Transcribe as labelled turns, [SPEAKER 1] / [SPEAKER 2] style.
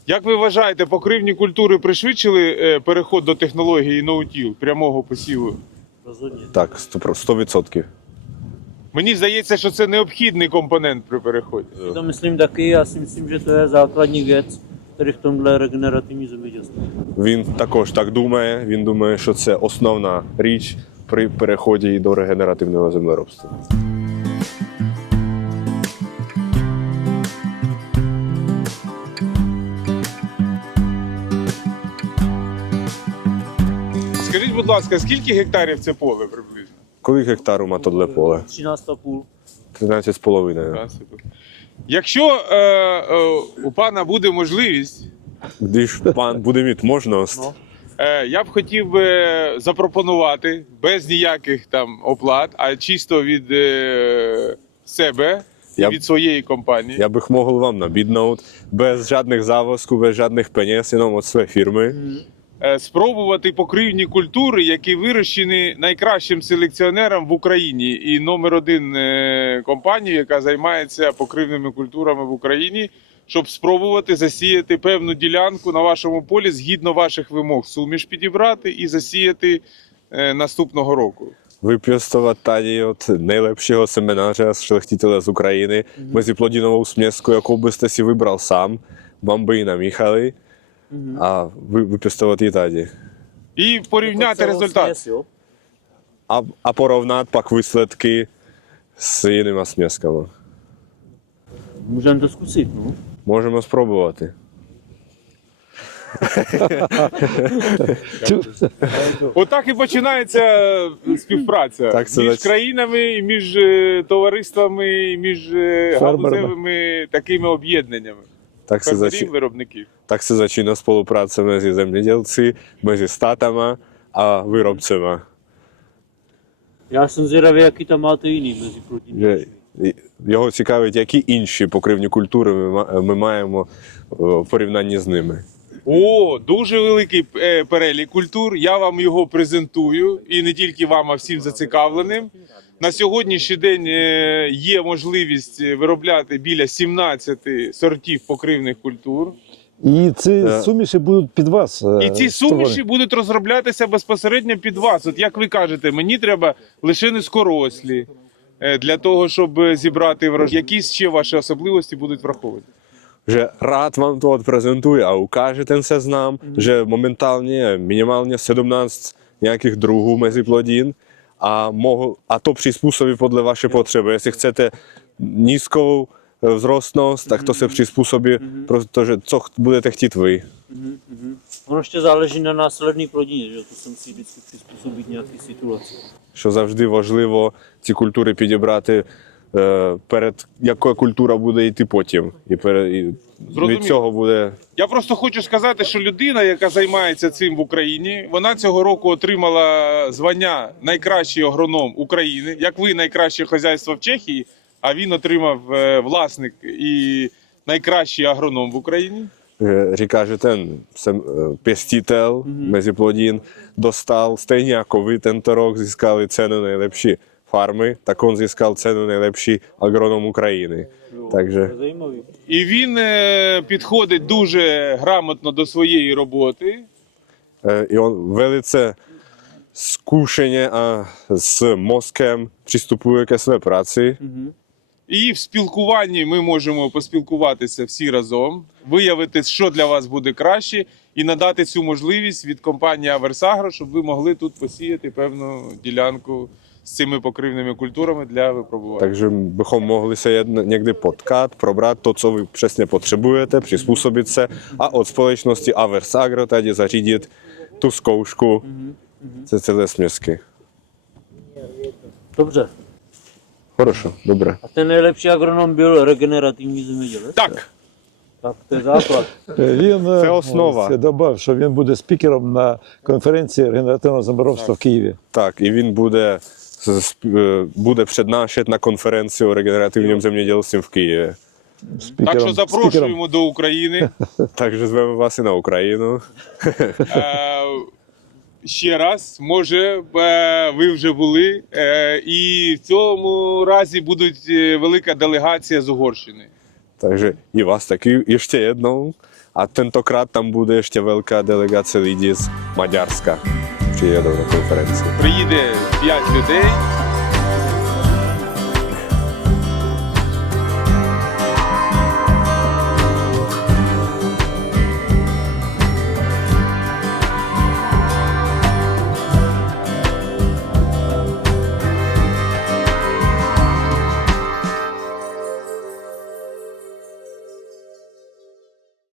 [SPEAKER 1] Як ви вважаєте, покривні культури пришвидшили переход до технології ноутіл, прямого посіву?
[SPEAKER 2] Rozhodně.
[SPEAKER 3] Так, 100%.
[SPEAKER 1] Мені здається, що це необхідний компонент при переході.
[SPEAKER 2] Si to myslím taky, já si myslím, že to je základní věc, tady v tomhle regenerativní zemědělství.
[SPEAKER 3] Він також так думає. Він думає, що це основна річ при переході до регенеративного землеробства.
[SPEAKER 1] Скажіть, будь ласка, скільки гектарів це поле приблизно?
[SPEAKER 3] Коли гектару ма тодле поле?
[SPEAKER 2] 13,5.
[SPEAKER 3] 13,5.
[SPEAKER 1] Якщо у пана буде можливість,
[SPEAKER 3] Když пан буде мати можливість,
[SPEAKER 1] я б хотів би запропонувати без ніяких там оплат, а чисто від себе і
[SPEAKER 3] Я б-
[SPEAKER 1] від своєї компанії.
[SPEAKER 3] я bych mohl vám nabídnout bez žádných závazků, bez žádných peněz, jenom od své firmy,
[SPEAKER 1] Спробувати покривні культури, які вирощені найкращим селекціонером в Україні і номер один компанії, яка займається покривними культурами в Україні, щоб спробувати засіяти певну ділянку на вашому полі згідно ваших вимог. Суміш підібрати і засіяти наступного року.
[SPEAKER 3] vypěstovat tady od nejlepšího semenáře a šlechtitele z Ukrajiny meziplodinovou směsku, jakou byste si vybral sám, vám by ji namíchali a vypěstovat ji tady.
[SPEAKER 1] І порівняти результат.
[SPEAKER 2] Směs, jo?
[SPEAKER 3] A porovnat pak výsledky s jinýma směskama.
[SPEAKER 2] Můžeme to zkusit, no.
[SPEAKER 3] Můžeme zprobovat.
[SPEAKER 1] Отак і починається співпраця
[SPEAKER 3] Так, це
[SPEAKER 1] між
[SPEAKER 3] значить-
[SPEAKER 1] країнами, і між товариствами, і між галузевими такими об'єднаннями.
[SPEAKER 3] Tak se,
[SPEAKER 1] Фермерів, виробників.
[SPEAKER 3] tak se začíná spolupráce mezi zemědělci, mezi státama a výrobcema.
[SPEAKER 2] Já jsem zvědavý, jaký tam máte jiný mezi plodiny.
[SPEAKER 3] Že його цікавить, які інші покривні культури ми маємо в порівнянні з ними.
[SPEAKER 1] О, дуже великий перелік культур. Я вам його презентую, і не тільки вам, а всім зацікавленим. На сьогоднішній день є можливість виробляти біля 17 сортів покривних культур.
[SPEAKER 4] І ці суміші будуть під вас.
[SPEAKER 1] І ці суміші будуть розроблятися безпосередньо під вас. От як ви кажете, мені треба лише низькорослі для того, щоб зібрати врожай. Які ще ваші особливості будуть враховані?
[SPEAKER 3] Že rád vám to odprezentuje a ukáže ten seznam, že momentálně je minimálně 17 nějakých druhů meziplodin a to přizpůsobí podle vaše potřeby. Jestli chcete nízkou vzrostnost, tak to se přizpůsobí, protože co budete chtít vy.
[SPEAKER 2] Ono ještě záleží na následný plodině, že to jsem si vždycky přizpůsobit nějaký situaci.
[SPEAKER 3] Що завжди важливо ці культури підібрати перед якою культура буде йти потім. І від
[SPEAKER 1] Зрозуміло.
[SPEAKER 3] цього буде.
[SPEAKER 1] Я просто хочу сказати, що людина, яка займається цим в Україні, вона цього року отримала звання найкращий агроном України, як ви найкраще хазяйство в Чехії, а він отримав власник і найкращий агроном в Україні.
[SPEAKER 3] Říká, že ten pěstitel meziplodin dostal stejně jako vy tento rok získali cenu nejlepší farmy, tak on získal cenu nejlepší agronom України. Takže
[SPEAKER 2] Zajímavý.
[SPEAKER 1] І він підходить дуже грамотно до своєї роботи.
[SPEAKER 3] i on velice zkušeně a s mozkem přistupuje ke své práci.
[SPEAKER 1] І в спілкуванні ми можемо поспілкуватися всі разом, виявити, що для вас буде краще, і надати цю можливість від компанії Аверсагро, щоб ви могли тут посіяти певну ділянку з цими покривними культурами для випробування.
[SPEAKER 3] Takže bychom mohli se někdy potkat, probrat to, co vy přesně potřebujete, přizpůsobit se a od společnosti Aversaagro tady zařídit tu zkoušku ze celé směsky.
[SPEAKER 2] Dobře.
[SPEAKER 3] Хорошо, добре.
[SPEAKER 2] A ten nejlepší agronom byl regenerativní zemědělec?
[SPEAKER 1] Так,
[SPEAKER 2] Tak to je základ.
[SPEAKER 4] Він
[SPEAKER 3] Це основа.
[SPEAKER 4] додав, що він буде спікером на конференції регенеративного землеробства в Києві.
[SPEAKER 3] Так, і він буде přednášet на конференцію регенеративним земледелством в Києві.
[SPEAKER 1] так що запрошуємо до України.
[SPEAKER 3] Takže звемо вас і на Україну.
[SPEAKER 1] Ще раз, може, ви вже були, і в цьому разі буде велика делегація з Угорщини.
[SPEAKER 3] Takže i vás taky ještě jednou. a tentokrát tam bude ještě velká delegace lidí z Maďarska. Přijedou na konferenci.
[SPEAKER 1] Приїде 5 людей